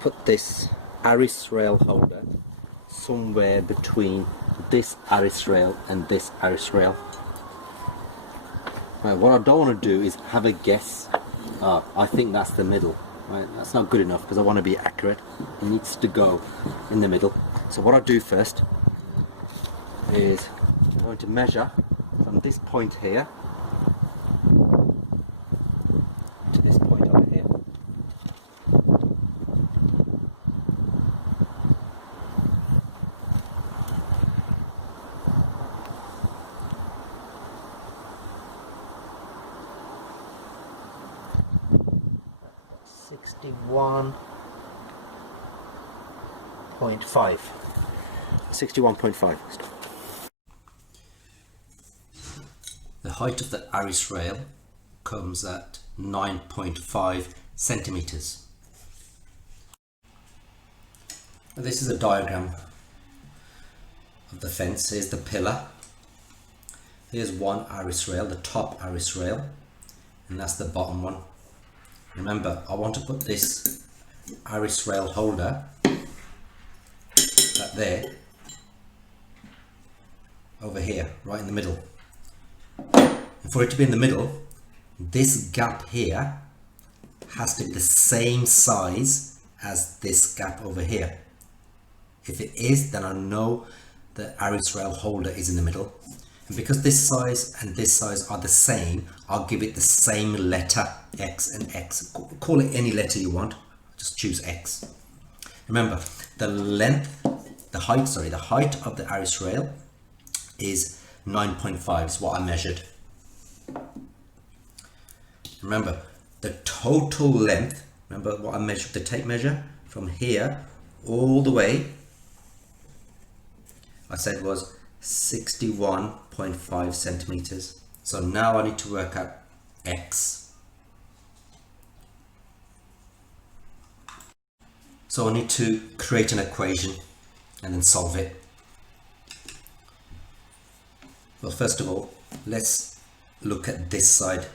put this Arris rail holder somewhere between this Arris rail and this Arris rail. Right, what I don't want to do is have a guess. I think that's the middle. Right, that's not good enough because I want to be accurate. It needs to go in the middle. So what I do first is I'm going to measure from this point here to this point over here. .5. 61.5. The height of the Arris rail comes at 9.5 centimeters. This is a diagram of the fence. Here's the pillar. Here's one Arris rail, the top Arris rail, and that's the bottom one. Remember, I want to put this Arris rail holder right there, over here, right in the middle. And for it to be in the middle, this gap here has to be the same size as this gap over here. If it is, then I know the Arris rail holder is in the middle. And because this size and this size are the same, I'll give it the same letter, X and X. Call it any letter you want, just choose X. Remember, the height of the Arris rail is 9.5, is what I measured. Remember, the total length, remember what I measured, the tape measure, from here all the way, I said was 61.5 centimeters. So now I need to work out X. So I need to create an equation and then solve it. Well, first of all, let's look at this side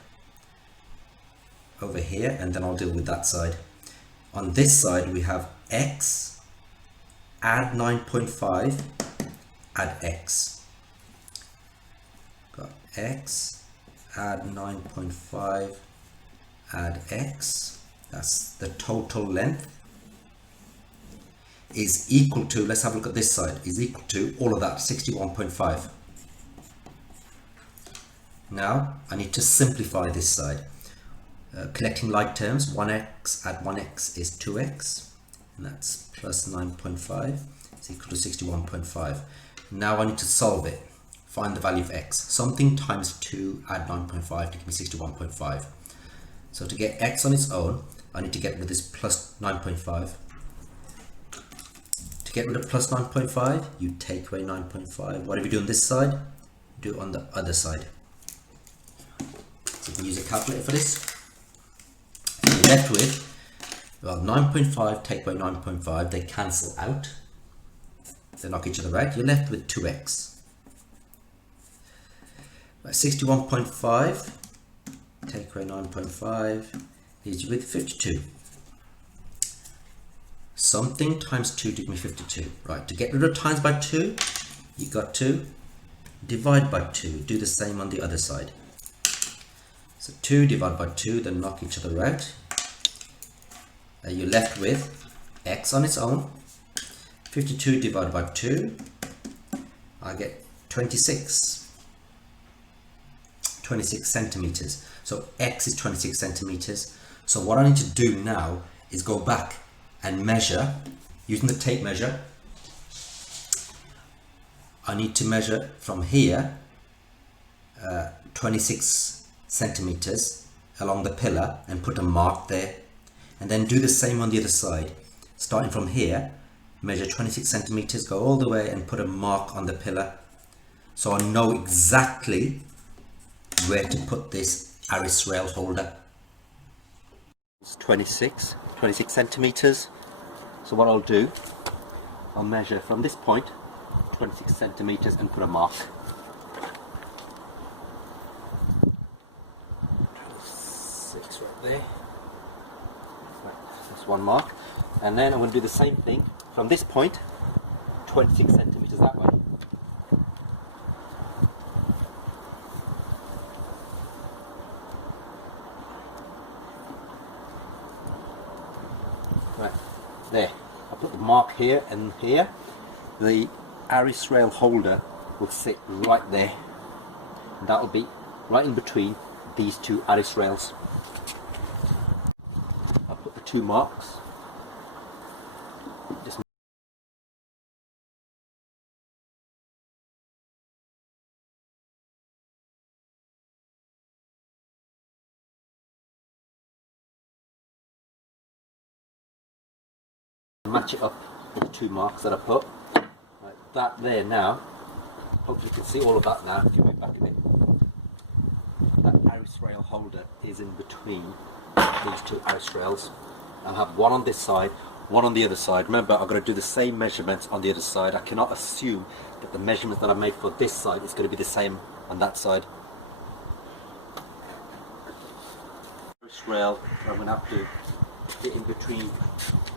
over here, and then I'll deal with that side. On this side we have X, add 9.5, add X. Got X, add 9.5, add X. That's the total length. Is equal to, let's have a look at this side, is equal to all of that, 61.5. Now I need to simplify this side. Collecting like terms, 1x add 1x is 2x, and that's plus 9.5 is equal to 61.5. Now I need to solve it. Find the value of x. Something times 2 add 9.5 to give me 61.5. So to get x on its own, I need to get rid of this plus 9.5. To get rid of plus 9.5, you take away 9.5. Whatever you do on this side, do it on the other side. So you can use a calculator for this. You're left with, well, 9.5 take away 9.5, they cancel out. They knock each other out. You're left with 2x. Right, 61.5 take away 9.5 leaves you with 52. Something times 2 gives me 52. Right, to get rid of times by 2, you got to divide by 2. Do the same on the other side. So 2 divided by 2, then knock each other out. You're left with x on its own. 52 divided by 2, I get 26 centimeters. So x is 26 centimeters. So what I need to do now is go back and measure using the tape measure. I need to measure from here 26 centimeters along the pillar and put a mark there, and then do the same on the other side. Starting from here, measure 26 centimeters, go all the way and put a mark on the pillar, so I know exactly where to put this Arris rail holder. It's 26 centimeters. So what I'll do, I'll measure from this point 26 centimeters and put a mark. 26 right there. Right, that's one mark. And then I'm going to do the same thing from this point, 26 centimeters that way. Right, there. I'll put the mark here and here. The Aris rail holder will sit right there. And that'll be right in between these two Aris rails. I'll put the two marks. Just match it up with the two marks that I put. Right, that there now. Hopefully you can see all of that now. Give me back a bit. That Aris rail holder is in between these two Aris rails. I'll have one on this side, one on the other side. Remember, I'm going to do the same measurements on the other side. I cannot assume that the measurements that I made for this side is going to be the same on that side. Aris rail, I'm going to have to fit in between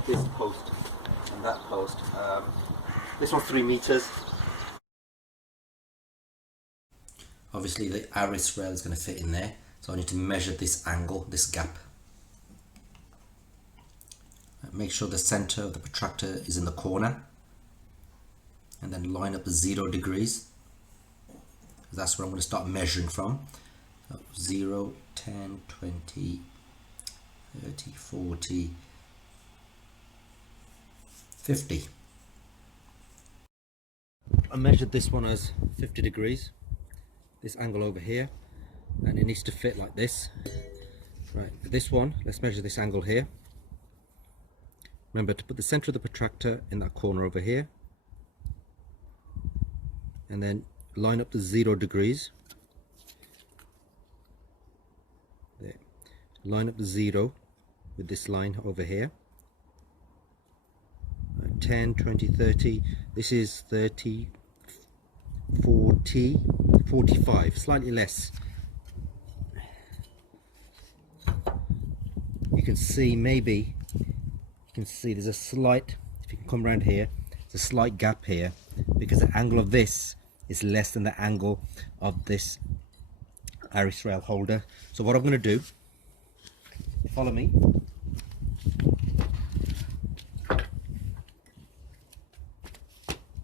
this post and that post. This one's 3 meters. Obviously the Aris rail is going to fit in there, so I need to measure this angle, this gap. Make sure the center of the protractor is in the corner, and then line up the 0 degrees. That's where I'm going to start measuring from. 0, 10, 20, 30, 40, 50. I measured this one as 50 degrees. This angle over here, and it needs to fit like this. Right, for this one, let's measure this angle here. Remember to put the center of the protractor in that corner over here, and then line up the 0 degrees. There. Line up the 0 with this line over here. 10, 20, 30. This is 30, 40, 45, slightly less. You can see, maybe you can see there's a slight, if you can come around here, there's a slight gap here because the angle of this is less than the angle of this Aris rail holder. So what I'm going to do, follow me.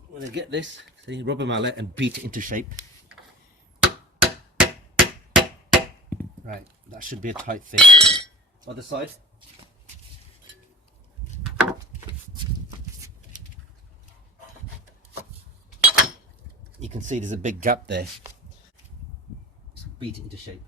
I'm going to get this, see, rubber mallet, and beat it into shape. Right, that should be a tight fit. Other side. You can see there's a big gap there. So beat it into shape.